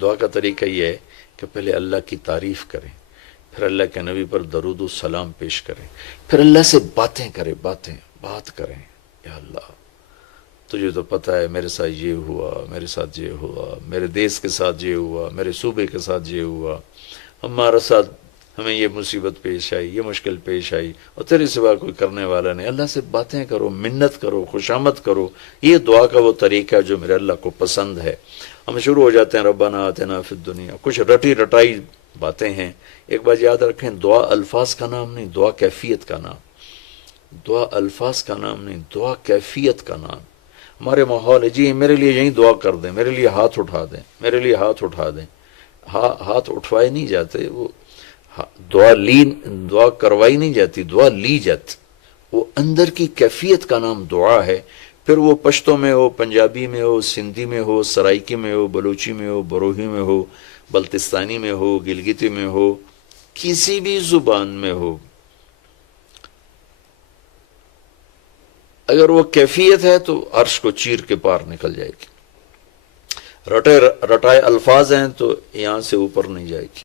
دعا کا طریقہ یہ ہے کہ پہلے اللہ کی تعریف کریں، پھر اللہ کے نبی پر درود و سلام پیش کریں، پھر اللہ سے باتیں کریں، بات کریں. یا اللہ تجھے تو پتہ ہے میرے ساتھ یہ ہوا، میرے ساتھ یہ ہوا، میرے دیس کے ساتھ یہ ہوا، میرے صوبے کے ساتھ یہ ہوا، ہمارے ساتھ ہمیں یہ مصیبت پیش آئی، یہ مشکل پیش آئی، اور تیرے سوا کوئی کرنے والا نہیں. اللہ سے باتیں کرو، منت کرو، خوشامد کرو. یہ دعا کا وہ طریقہ ہے جو میرے اللہ کو پسند ہے. ہم شروع ہو جاتے ہیں ربنا آتنا فی الدنیا، کچھ رٹی رٹائی باتیں ہیں. ایک بات یاد رکھیں، دعا الفاظ کا نام نہیں، دعا کیفیت کا نام. دعا الفاظ کا نام نہیں، دعا کیفیت کا نام. ہمارے ماحول ہے جی میرے لیے یہیں دعا کر دیں، میرے لیے ہاتھ اٹھا دیں، میرے لیے ہاتھ اٹھا دیں. ہاتھ اٹھوائے نہیں جاتے، وہ دعا کروائی نہیں جاتی، دعا لی جاتی. وہ اندر کی کیفیت کا نام دعا ہے. پھر وہ پشتو میں ہو، پنجابی میں ہو، سندھی میں ہو، سرائکی میں ہو، بلوچی میں ہو، بروہی میں ہو، بلتستانی میں ہو، گلگتی میں ہو، کسی بھی زبان میں ہو، اگر وہ کیفیت ہے تو عرش کو چیر کے پار نکل جائے گی. رٹائے الفاظ ہیں تو یہاں سے اوپر نہیں جائے گی.